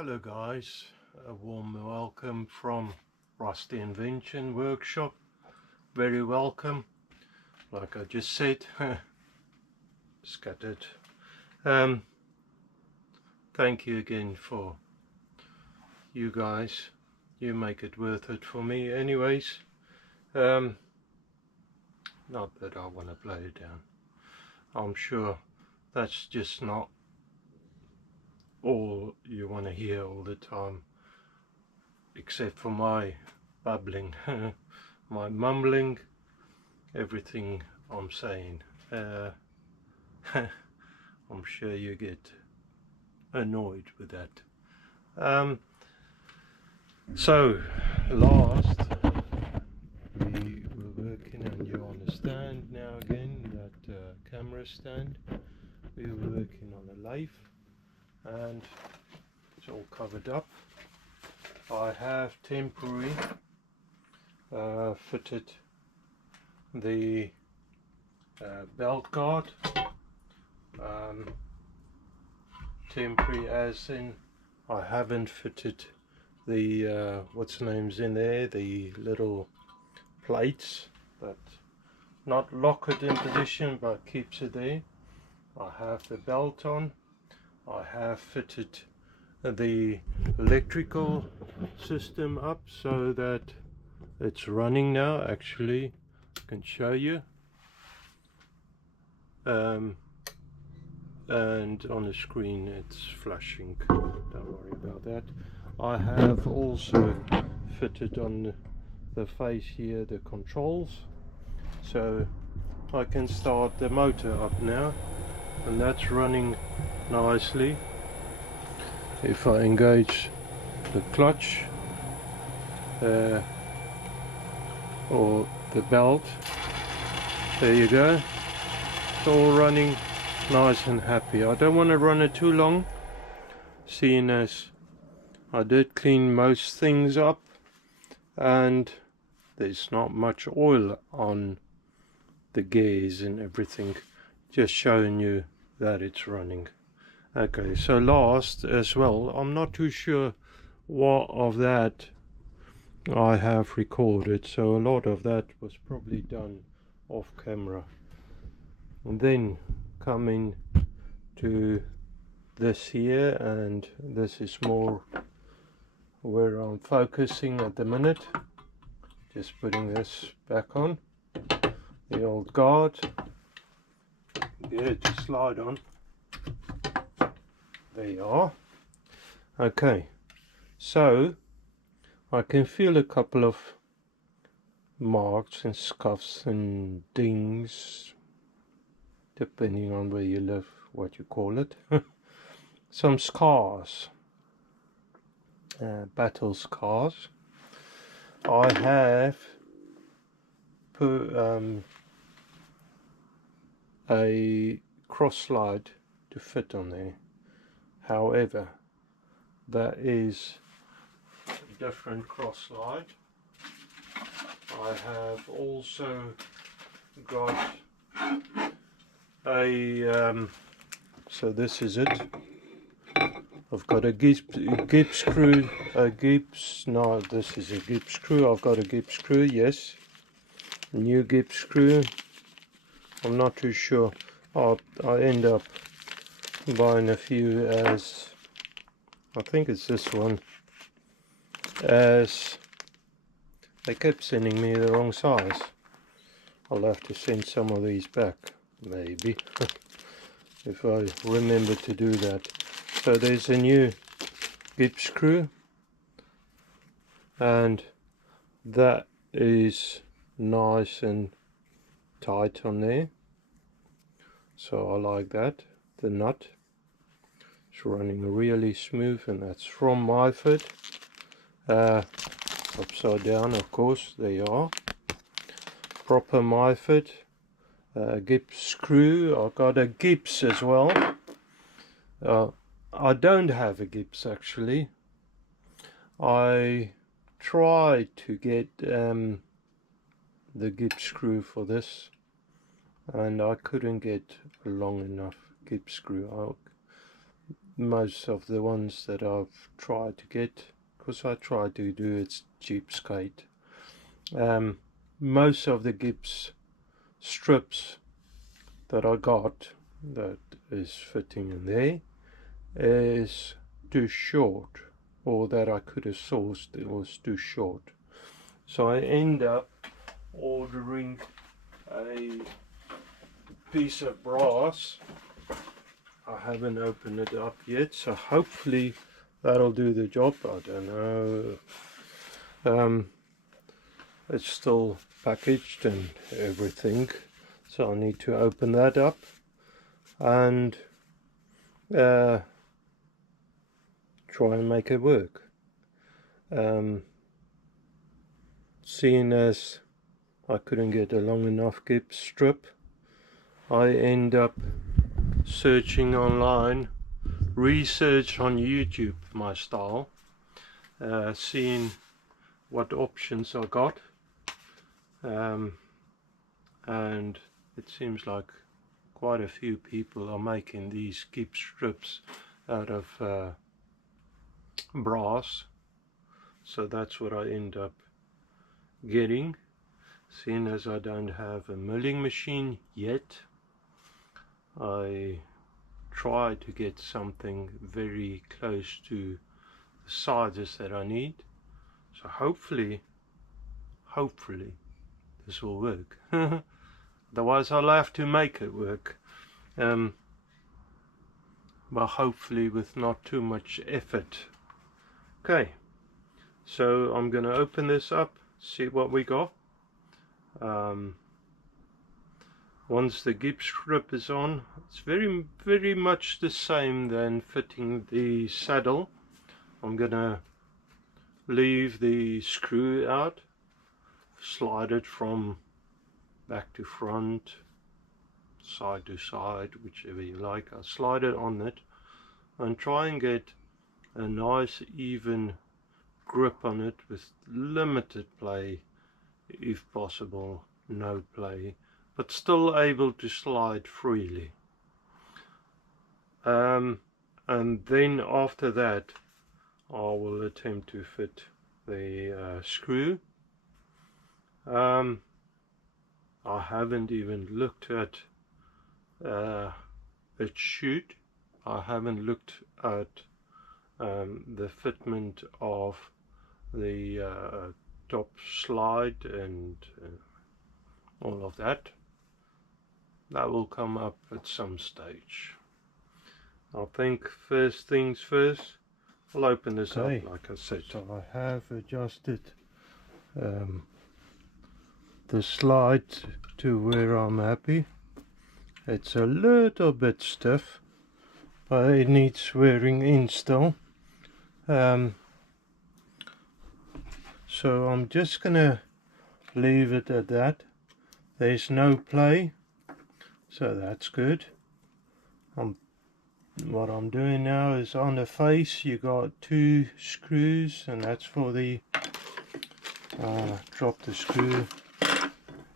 Hello guys, a warm welcome from Rusty Invention Workshop. Very welcome. Like I just said, scattered. Thank you again for you guys. You make it worth it for me anyways. Not that I want to play it down. I'm sure that's just not all you want to hear all the time, except for my babbling, my mumbling, everything I'm saying. I'm sure you get annoyed with that. So last we were working on, you on the stand now again, that camera stand. We were working on a lathe and it's all covered up. I have temporary fitted the belt guard, temporary as in I haven't fitted the what's names in there, the little plates that not lock it in position but keeps it there. I have the belt on. I have fitted the electrical system up so that it's running now. Actually, I can show you, and on the screen it's flashing, don't worry about that. I have also fitted on the face here the controls, so I can start the motor up now, and that's running nicely. If I engage the clutch or the belt, there you go, it's all running nice and happy. I don't want to run it too long, seeing as I did clean most things up and there's not much oil on the gears and everything, just showing you that it's running. Okay, so last as well, I'm not too sure what of that I have recorded, so a lot of that was probably done off camera. And then coming to this here, and this is more where I'm focusing at the minute. Just putting this back on, the old guard, get it to slide on. There you are. Okay, so I can feel a couple of marks and scuffs and dings, depending on where you live, what you call it. Some scars, battle scars. I have put a cross slide to fit on there. However, that is a different cross slide. I have also got a so this is it. I've got a Gibbs screw, no, this is a Gibbs screw. I've got a Gibbs screw, yes, new Gibbs screw. I'm not too sure. I end up buying a few, as I think it's this one, as they kept sending me the wrong size. I'll have to send some of these back, maybe, if I remember to do that. So there's a new Gibbs screw, and that is nice and tight on there, so I like that. The nut is running really smooth, and that's from Myford. Upside down, of course, there you are. Proper Myford. Gibbs screw. I've got a Gibbs as well. I don't have a Gibbs actually. I tried to get the Gibbs screw for this, and I couldn't get a long enough Gibbs screw. most of the ones that I've tried to get, because I try to do it cheapskate. Most of the Gibbs strips that I got that is fitting in there is too short, or that I could have sourced, it was too short. So I end up ordering a piece of brass. I haven't opened it up yet, so hopefully that'll do the job. I don't know. It's still packaged and everything, so I need to open that up and try and make it work. Seeing as I couldn't get a long enough Gibbs strip, I end up searching online, research on YouTube my style, seeing what options I got, and it seems like quite a few people are making these Gibbs strips out of brass, so that's what I end up getting. Seeing as I don't have a milling machine yet, I try to get something very close to the sizes that I need, so hopefully this will work. Otherwise I'll have to make it work, but hopefully with not too much effort. Okay, so I'm gonna open this up, see what we got. Once the Gibbs strip is on, it's very much the same than fitting the saddle. I'm gonna leave the screw out, slide it from back to front, side to side, whichever you like. I slide it on it and try and get a nice even grip on it with limited play, if possible no play, but still able to slide freely. And then after that I will attempt to fit the screw. I haven't even looked at its chute. I haven't looked at the fitment of the top slide and all of that. That will come up at some stage. I think first things first, I'll open this up like I said. So I have adjusted the slide to where I'm happy. It's a little bit stiff, but it needs wearing in still. So I'm just gonna leave it at that. There's no play, so that's good. What I'm doing now is on the face you got 2 screws, and that's for the drop the screw,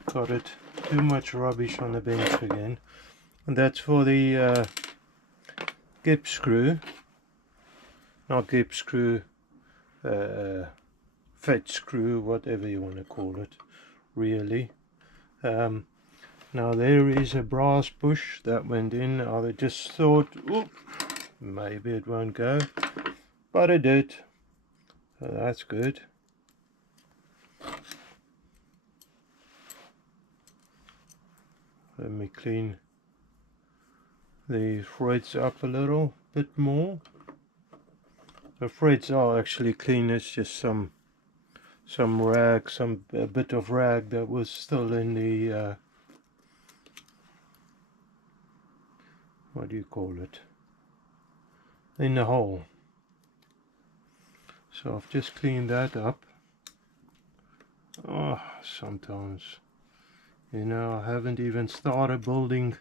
got it, too much rubbish on the bench again, and that's for the Gibbs screw, not Gibbs screw, fed screw, whatever you want to call it really. Now there is a brass bush that went in. I just thought, oop, maybe it won't go, but it did, so that's good. Let me clean the threads up a little bit more. The threads are actually clean, it's just some rag, a bit of rag that was still in the what do you call it, in the hole. So I've just cleaned that up. Oh, sometimes, you know, I haven't even started building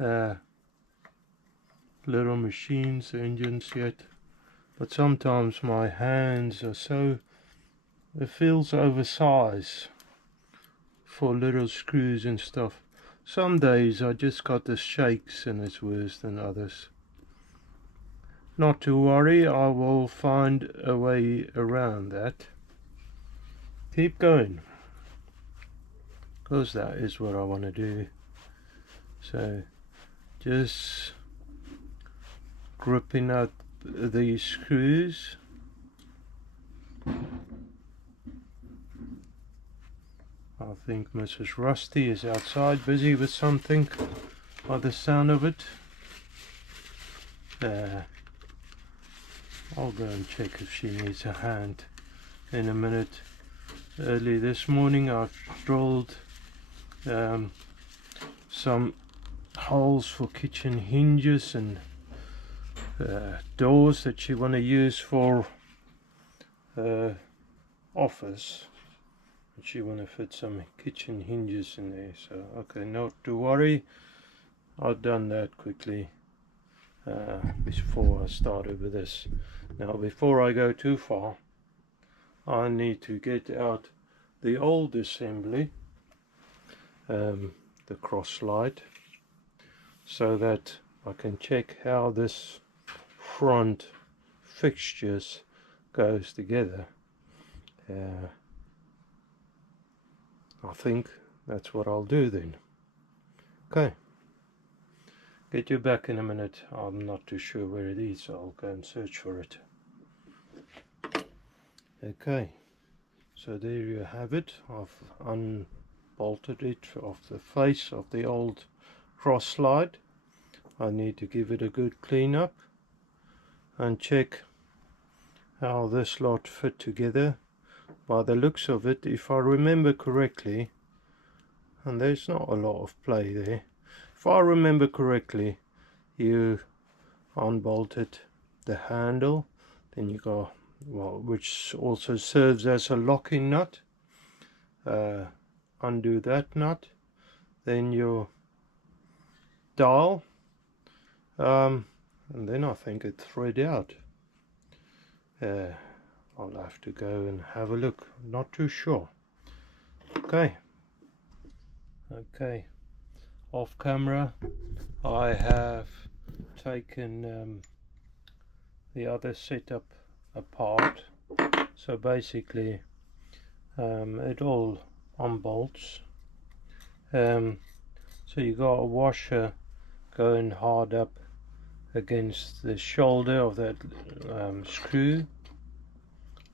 little machines, engines yet, but sometimes my hands are so, it feels oversized for little screws and stuff. Some days I just got the shakes and it's worse than others. not to worry, I will find a way around that. Keep going, because that is what I want to do. So just gripping out these screws. I think Mrs. Rusty is outside busy with something by the sound of it. I'll go and check if she needs a hand in a minute. Early this morning I've drilled some holes for kitchen hinges and doors that she want to use for office. She want to fit some kitchen hinges in there, so okay, not to worry, I've done that quickly before I started with this. Now before I go too far, I need to get out the old assembly, the cross slide, so that I can check how this front fixtures goes together. I think that's what I'll do then. Okay, get you back in a minute. I'm not too sure where it is, so I'll go and search for it. Okay, so there you have it. I've unbolted it off the face of the old cross slide. I need to give it a good clean up and check how this lot fit together. By the looks of it, if I remember correctly, and there's not a lot of play there, if I remember correctly, you unbolted the handle, then you got, well, which also serves as a locking nut, undo that nut, then your dial, and then I think it thread out. I'll have to go and have a look, not too sure. Okay, off camera I have taken the other setup apart. So basically it all unbolts. So you got a washer going hard up against the shoulder of that screw,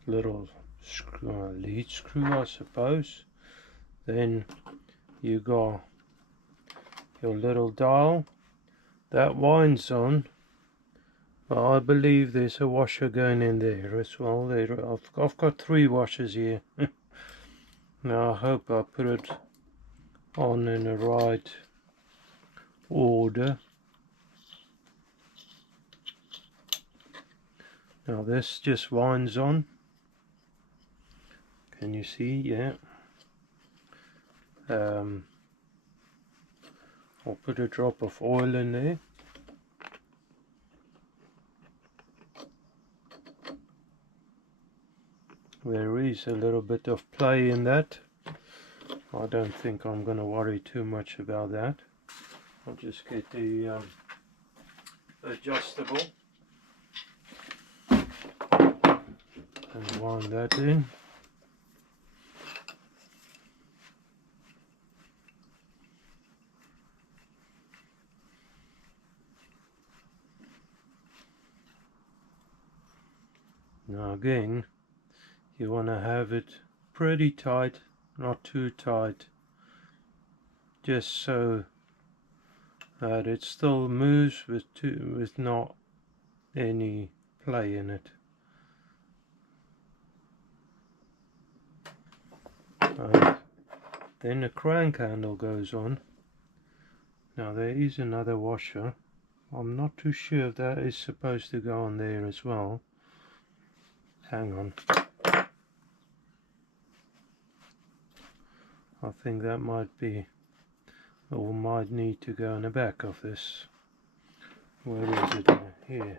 little screw, lead screw I suppose. Then you got your little dial that winds on, but I believe there's a washer going in there as well. I've got 3 washers here. Now I hope I put it on in the right order. Now this just winds on. Can you see? Yeah. I'll put a drop of oil in there. There is a little bit of play in that. I don't think I'm going to worry too much about that. I'll just get the adjustable and wind that in. Now again, you want to have it pretty tight, not too tight, just so that it still moves with not any play in it. And then the crank handle goes on. Now there is another washer. I'm not too sure if that is supposed to go on there as well. Hang on. I think that might be, or might need to go in the back of this. Where is it? Here.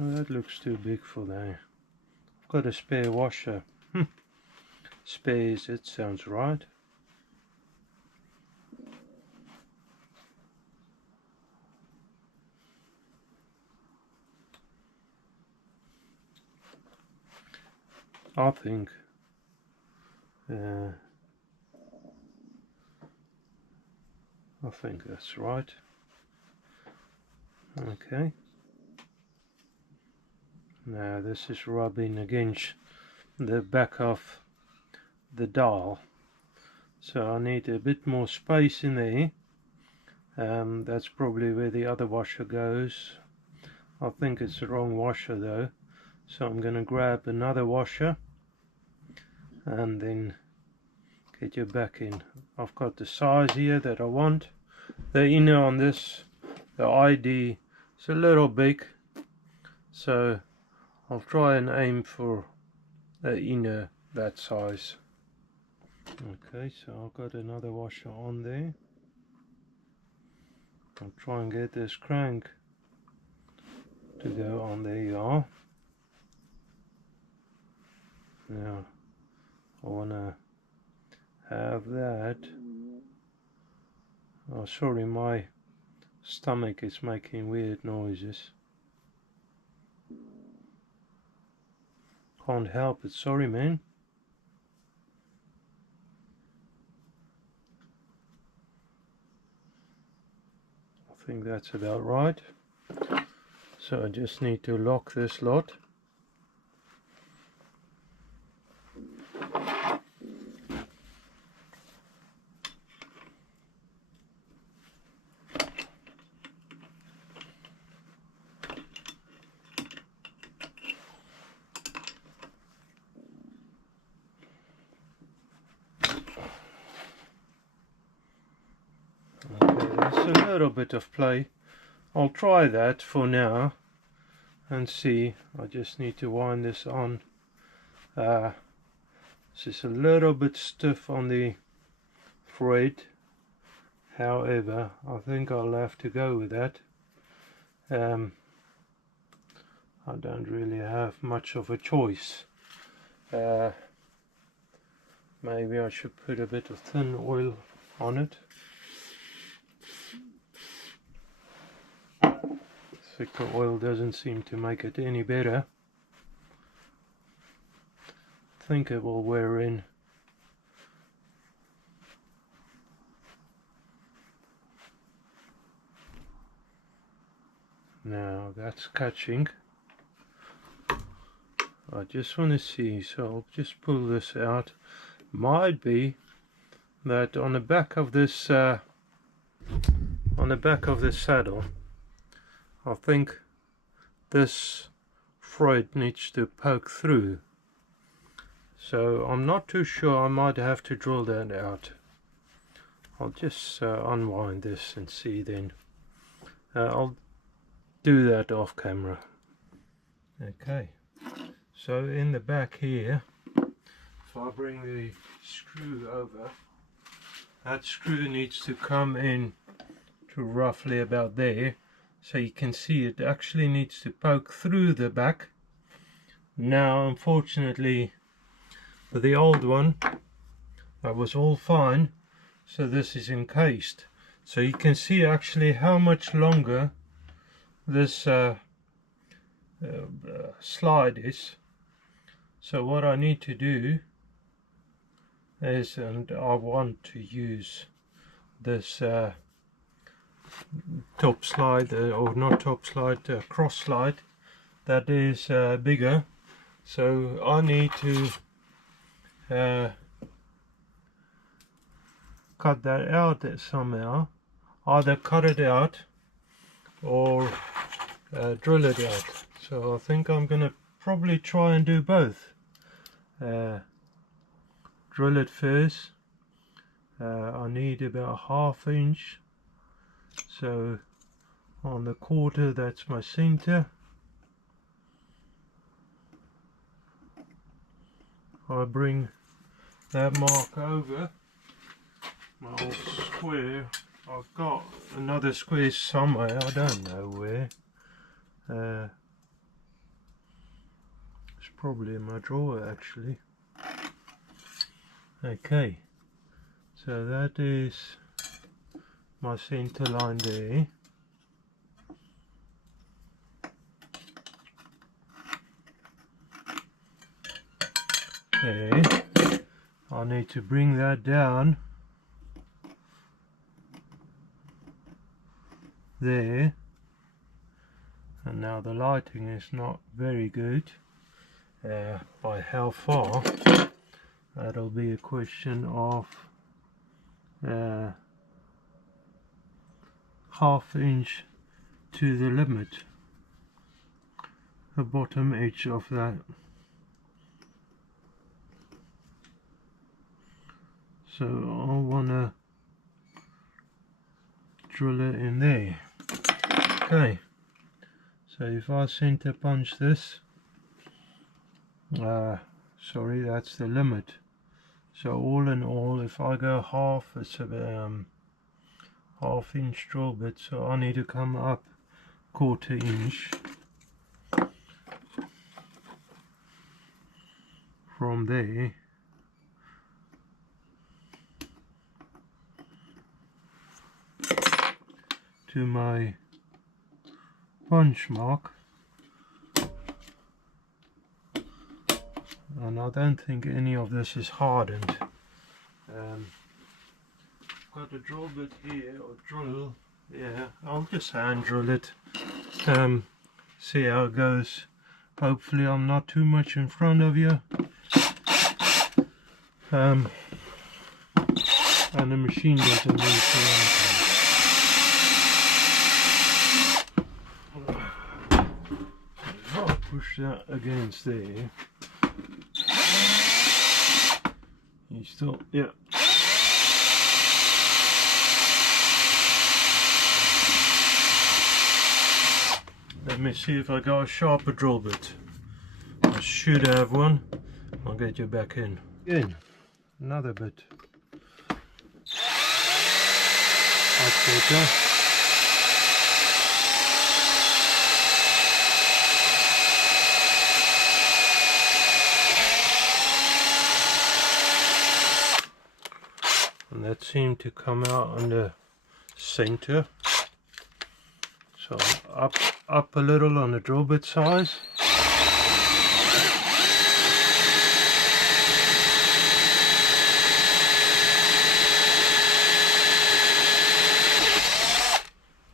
Oh, that looks too big for that. I've got a spare washer. Spares, it sounds right. I think that's right. Okay. Now this is rubbing against the back of the dial, so I need a bit more space in there. That's probably where the other washer goes. I think it's the wrong washer though, so I'm going to grab another washer and then get you back in. I've got the size here that I want. The inner on this, the ID, is a little big, so I'll try and aim for the inner that size. Okay, so I've got another washer on there. I'll try and get this crank to go on. There you are. Now I want to have that. Oh, sorry, my stomach is making weird noises. Can't help it, sorry man. I think that's about right. So I just need to lock this lot. A little bit of play. I'll try that for now and see. I just need to wind this on. This is a little bit stiff on the thread, however I think I'll have to go with that. I don't really have much of a choice. Maybe I should put a bit of thin oil on it. Thicker oil doesn't seem to make it any better. I think it will wear in. Now that's catching. I just want to see, so I'll just pull this out. Might be that on the back of this saddle, I think this thread needs to poke through. So I'm not too sure, I might have to drill that out. I'll just unwind this and see then. I'll do that off camera. Okay, so in the back here, if I bring the screw over, that screw needs to come in to roughly about there. So you can see it actually needs to poke through the back. Now unfortunately for the old one that was all fine, so this is encased. So you can see actually how much longer this slide is. So what I need to do is, and I want to use this top slide, or not top slide, cross slide that is bigger. So I need to cut that out somehow, either cut it out or drill it out. So I think I'm gonna probably try and do both. Drill it first. I need about 1/2 inch. So on the quarter, that's my center. I bring that mark over my old square. I've got another square somewhere, I don't know where. It's probably in my drawer actually. Okay, so that is my center line there. there. I need to bring that down there, and now the lighting is not very good by how far. That'll be a question of ½ inch to the limit, the bottom edge of that. So I want to drill it in there. Okay, so if I center punch this, sorry, that's the limit. So all in all, if I go half, it's about ½ inch drill bit, so I need to come up ½ inch from there to my punch mark, and I don't think any of this is hardened. Got a drill bit here, or drill, yeah, I'll just hand drill it, see how it goes. Hopefully I'm not too much in front of you, and the machine doesn't move around. I'll push that against there. You still, yeah. Let me see if I got a sharper drill bit. I should have one. I'll get you back in. Again, another bit. That's better. And that seemed to come out on the center. So up a little on the drill bit size.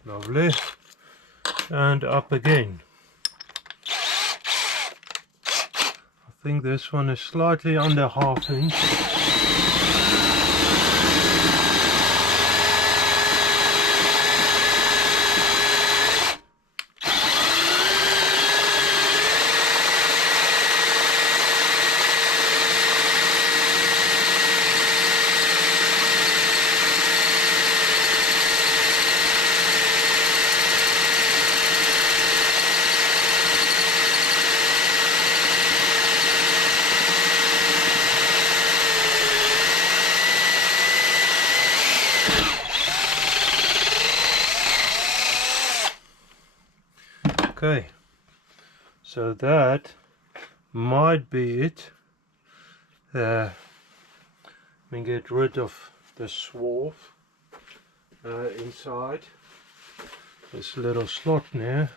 Lovely. And up again. I think this one is slightly under ½ inch. Okay, so that might be it. Let me get rid of the swarf inside this little slot now.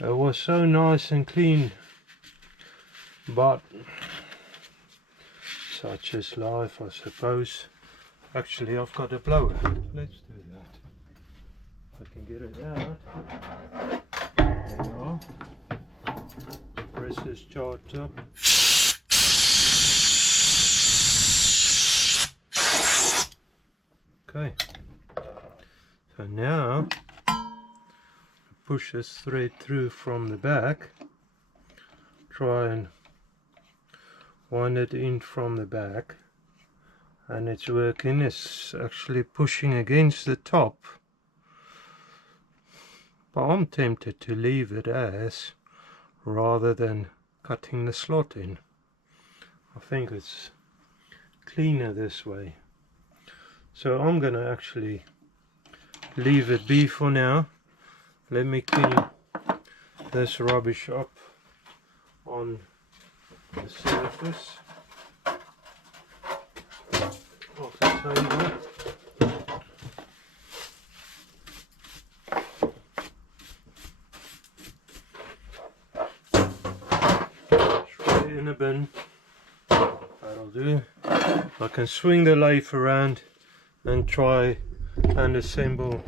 It was so nice and clean, but such is life, I suppose. Actually, I've got a blower. Let's do that. I can get it out. There you are. Press this charged up. Okay. So now push this thread through from the back. Try and wind it in from the back. And it's working. It's actually pushing against the top. But I'm tempted to leave it as, rather than cutting the slot in. I think it's cleaner this way. So I'm going to actually leave it be for now. Let me clean this rubbish up on the surface of the table. In a bin. I'll do. I can swing the lathe around and try and assemble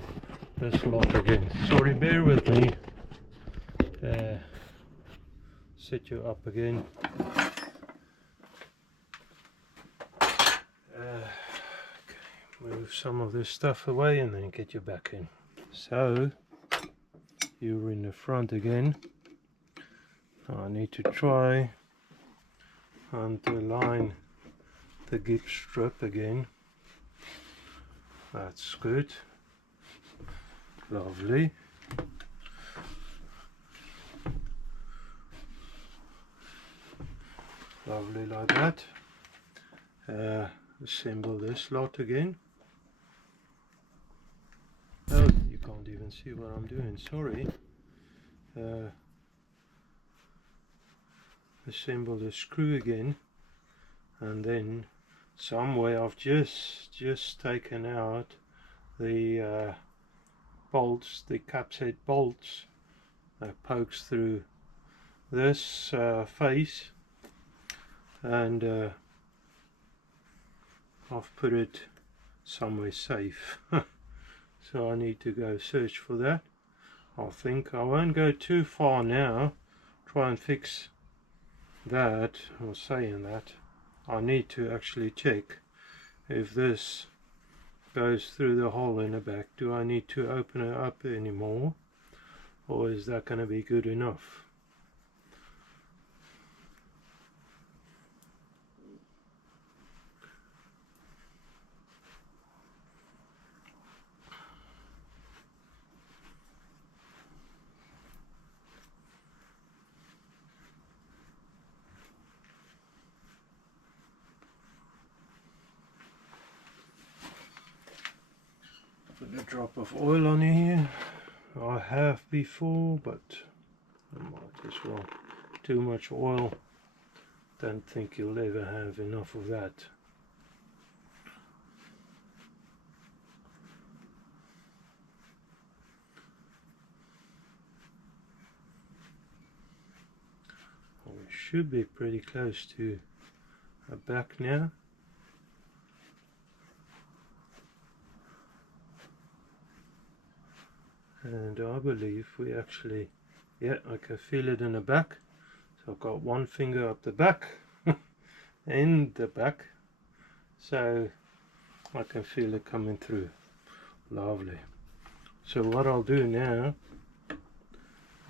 this lot again. Sorry, bear with me. Set you up again. Move some of this stuff away and then get you back in. So you're in the front again. Now I need to try and align the gips strip again. That's good. Lovely. Lovely like that. Assemble this lot again. Oh, you can't even see what I'm doing, sorry. Assemble the screw again, and then somewhere I've just taken out the bolts, the cap's head bolts that pokes through this face, and I've put it somewhere safe. So I need to go search for that. I think I won't go too far now, try and fix that, or saying that I need to actually check if this goes through the hole in the back. Do I need to open it up anymore, or is that going to be good enough? Put a drop of oil on here. I have before, but I might as well. Too much oil, don't think you'll ever have enough of that. We should be pretty close to a back now. And I believe we actually, yeah, I can feel it in the back. So I've got one finger up the back and the back, so I can feel it coming through. Lovely. So what I'll do now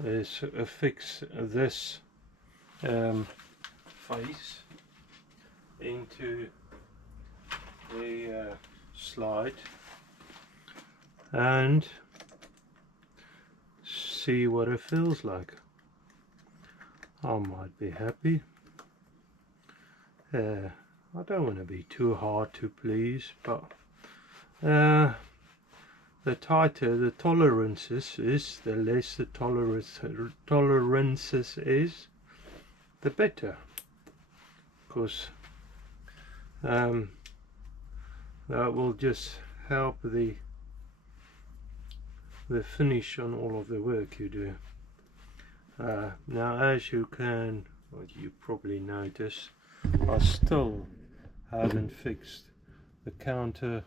is affix this face into the slide and see what it feels like. I might be happy. I don't want to be too hard to please, but the tighter the tolerances is, the less the tolerances is, the better. Because that will just help the finish on all of the work you do. Now, as you can, well, you probably notice, I still haven't fixed the counter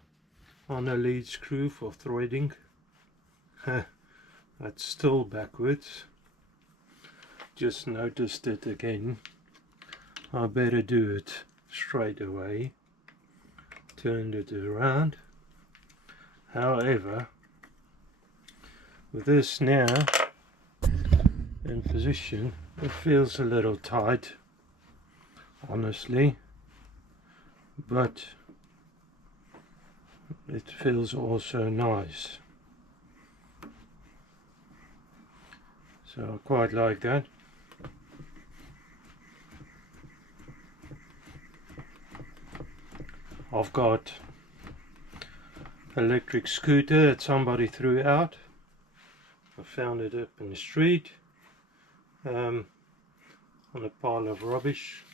on a lead screw for threading. That's still backwards. Just noticed it again. I better do it straight away. Turned it around. However, with this now in position, it feels a little tight, honestly, but it feels also nice. So I quite like that. I've got electric scooter that somebody threw out. I found it up in the street on a pile of rubbish.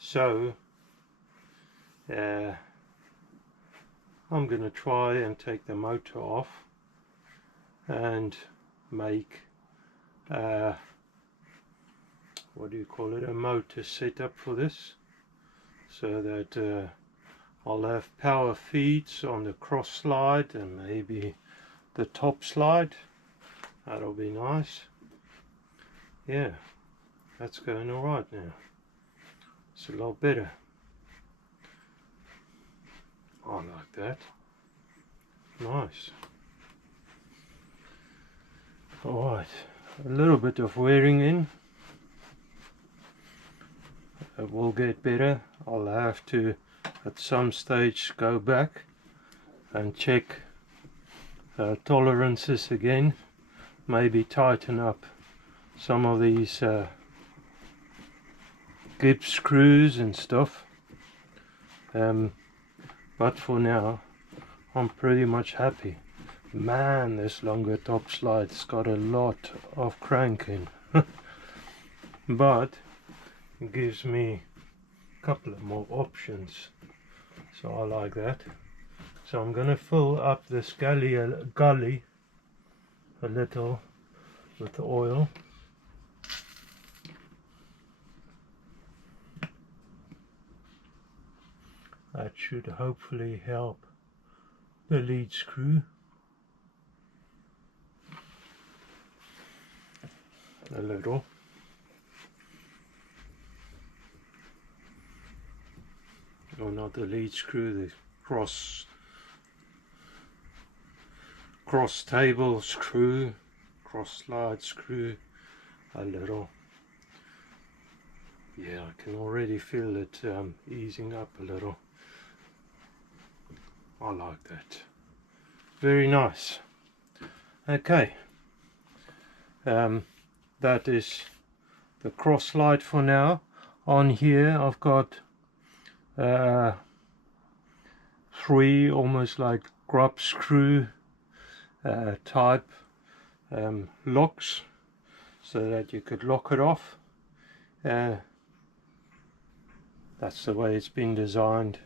So I'm going to try and take the motor off and make what do you call it, a motor setup for this. so that I'll have power feeds on the cross slide and maybe the top slide. That'll be nice. Yeah, that's going alright now. It's a lot better. I like that. Nice. Alright, a little bit of wearing in. It will get better. I'll have to at some stage go back and check tolerances again. Maybe tighten up some of these Gibbs screws and stuff. But for now, I'm pretty much happy. Man, this longer top slide's got a lot of cranking. But it gives me a couple of more options. So I like that. So I'm going to fill up this gully a little with oil. That should hopefully help the lead screw. A little. Or not the lead screw, the cross table screw, cross slide screw, a little. Yeah, I can already feel it easing up a little. I like that. Very nice. Okay. That is the cross slide for now. On here I've got 3 almost like grub screw type locks, so that you could lock it off. That's the way it's been designed.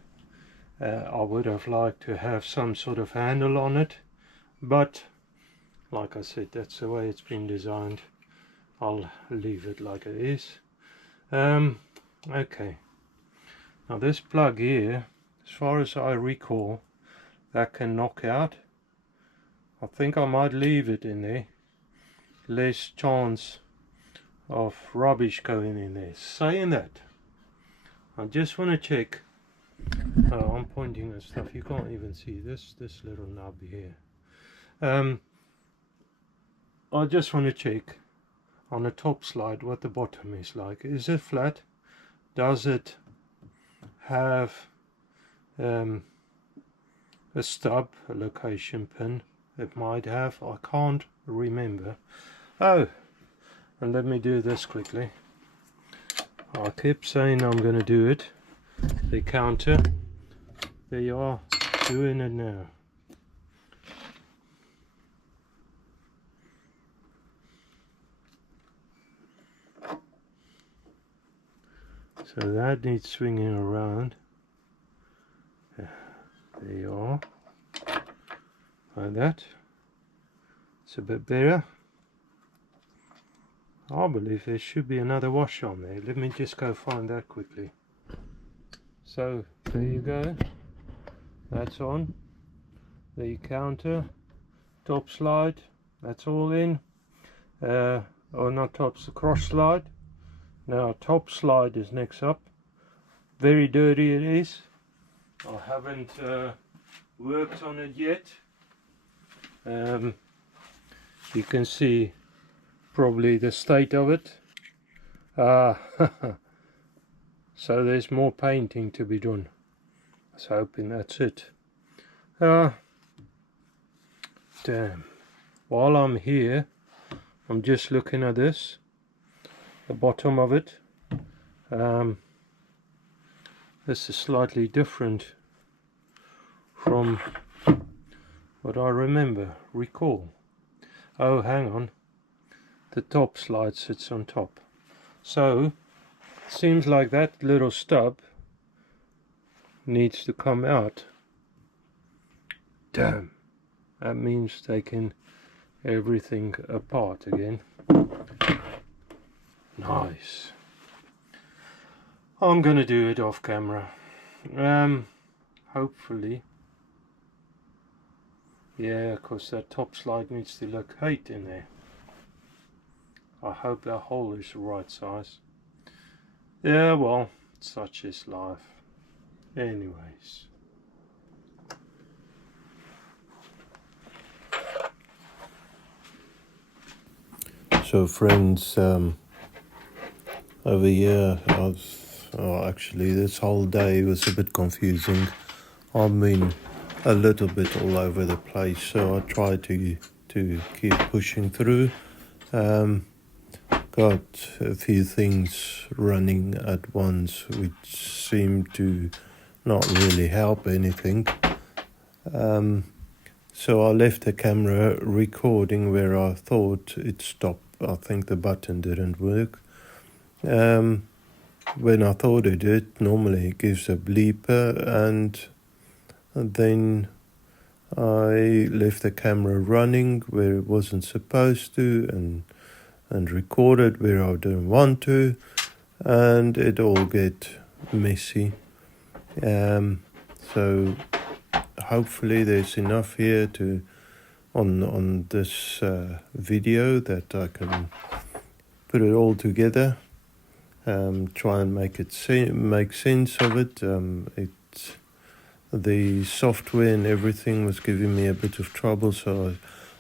I would have liked to have some sort of handle on it, but like I said, that's the way it's been designed. I'll leave it like it is. Okay, now this plug here, as far as I recall, that can knock out. I think I might leave it in there. Less chance of rubbish going in there. Saying that, I just want to check. Oh, I'm pointing at stuff you can't even see. This little nub here. I just want to check on the top slide what the bottom is like. Is it flat? Does it have a stub, a location pin? It might have. I can't remember. Oh, and let me do this quickly. I kept saying I'm going to do it. The counter. There you are, doing it now. So that needs swinging around. There you are. Like that. It's a bit better. I believe there should be another wash on there. Let me just go find that quickly. So there you go. That's on. The counter, top slide, that's all in. Or not tops, the cross slide. Now top slide is next up. Very dirty it is. I haven't worked on it yet. You can see probably the state of it. So there's more painting to be done. I was hoping that's it. Damn. While I'm here, I'm just looking at this, the bottom of it. This is slightly different from what I recall. Oh, hang on. The top slide sits on top. So, it seems like that little stub needs to come out. Damn. That means taking everything apart again. Nice. I'm gonna do it off camera. Hopefully. Yeah, because that top slide needs to locate in there. I hope that hole is the right size. Yeah, well, such is life. Anyways. So friends, over here, actually this whole day was a bit confusing. I mean, a little bit all over the place, so I tried to keep pushing through. Got a few things running at once which seemed to not really help anything. So I left the camera recording where I thought it stopped. I think the button didn't work. When I thought it did, normally it gives a bleeper, and then I left the camera running where it wasn't supposed to, and recorded where I didn't want to, and it all get messy. So hopefully there's enough here to on this video that I can put it all together, try and make sense of it. The software and everything was giving me a bit of trouble, so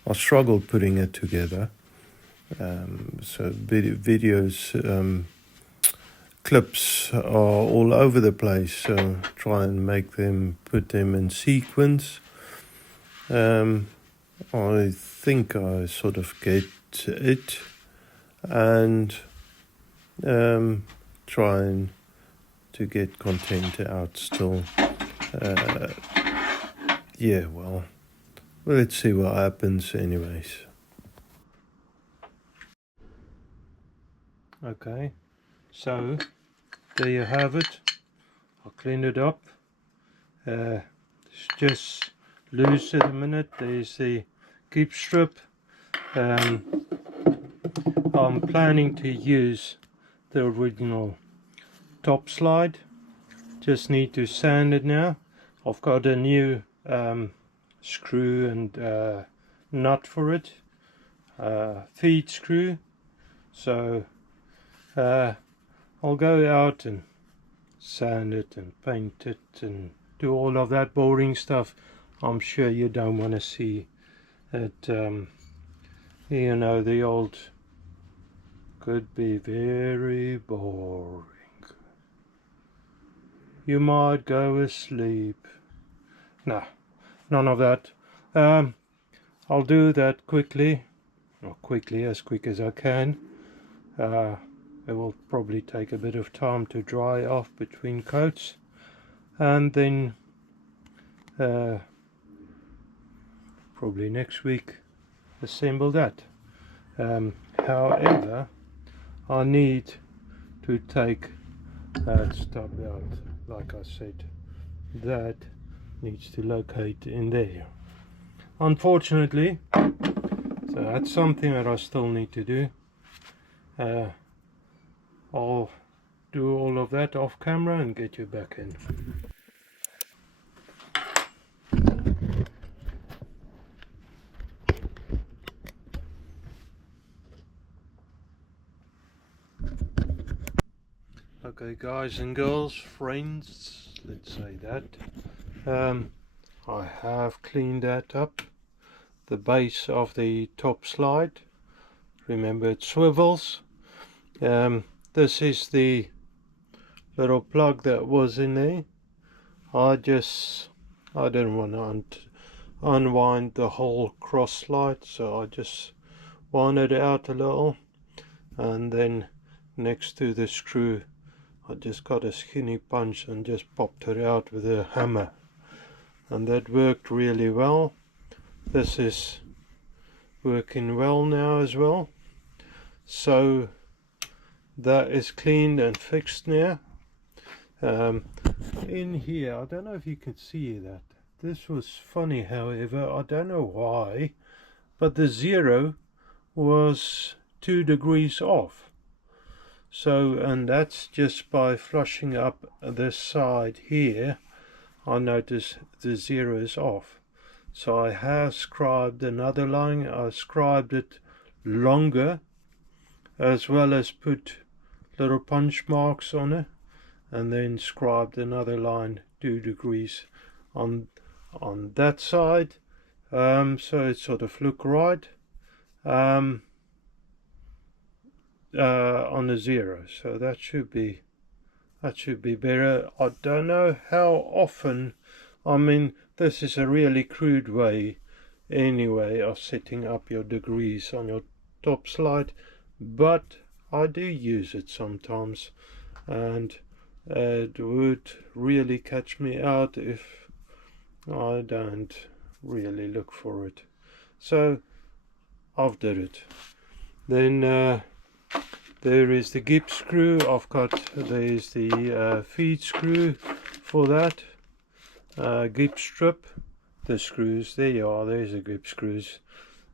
I struggled putting it together. So videos, clips are all over the place, so try and put them in sequence. I think I sort of get it, and trying to get content out still. Yeah, well, let's see what happens anyways. Okay, so there you have it. I'll clean it up. It's just loose at the minute. There's the keep strip. I'm planning to use the original top slide. Just need to sand it now. I've got a new screw and nut for it, feed screw, so I'll go out and sand it and paint it and do all of that boring stuff. I'm sure you don't want to see it. You know, the old could be very boring. You might go asleep. No, none of that. I'll do that quickly, or as quick as I can. It will probably take a bit of time to dry off between coats, and then probably next week assemble that. However, I need to take that stub out. Like I said, that needs to locate in there, unfortunately. So that's something that I still need to do. I'll do all of that off camera and get you back in. Okay, guys and girls, friends, let's say that, I have cleaned that up. The base of the top slide, remember it swivels. This is the little plug that was in there. I didn't want to unwind the whole cross slide, so I just wound it out a little, and then next to the screw I just got a skinny punch and just popped it out with a hammer, and that worked really well. This is working well now as well, so that is cleaned and fixed now. In here, I don't know if you can see that. This was funny, however, I don't know why, but the 0 was 2 degrees off. So, and that's just by flushing up this side here. I notice the 0 is off. So I have scribed another line. I scribed it longer, as well as put little punch marks on it, and then scribed another line 2 degrees on that side, so it sort of look right on the 0. So that should be better. I don't know how often. I mean, this is a really crude way anyway of setting up your degrees on your top slide, but I do use it sometimes, and it would really catch me out if I don't really look for it. So I've did it. Then there is the gip screw. There's the feed screw for that. Gip strip, the screws, there you are, there's the grip screws.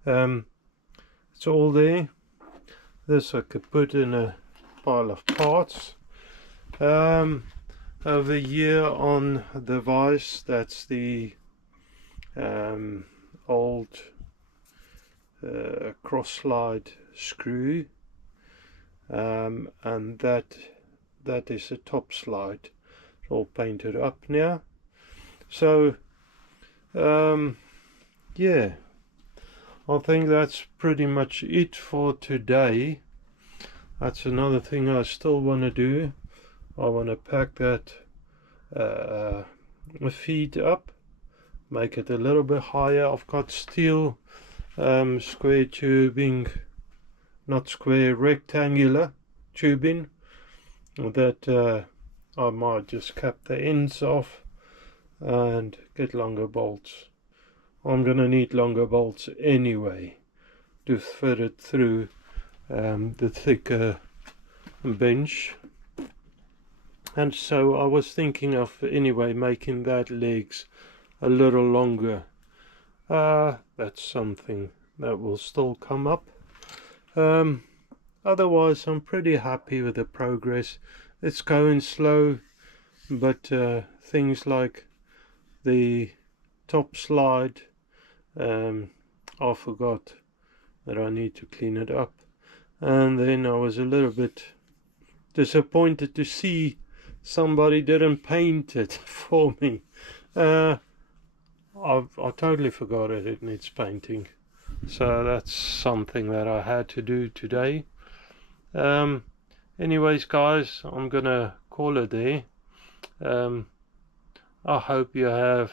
It's all there. This I could put in a pile of parts. Over here on the vise, that's the old cross slide screw, and that is a top slide. It's all painted up now. So yeah, I think that's pretty much it for today. That's another thing I still want to do. I want to pack that feed up, make it a little bit higher. I've got steel square tubing, not square, rectangular tubing, that I might just cap the ends off and get longer bolts. I'm gonna need longer bolts anyway to fit it through the thicker bench, and so I was thinking of anyway making that legs a little longer. That's something that will still come up. Otherwise I'm pretty happy with the progress. It's going slow, but things like the top slide, I forgot that I need to clean it up, and then I was a little bit disappointed to see somebody didn't paint it for me. I totally forgot it needs painting, so that's something that I had to do today. Anyways guys, I'm gonna call it there. I hope you have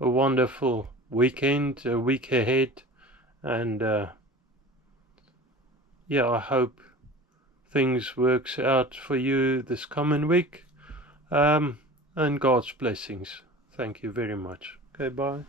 a wonderful weekend, a week ahead, and yeah, I hope things works out for you this coming week, and God's blessings. Thank you very much. Okay, bye.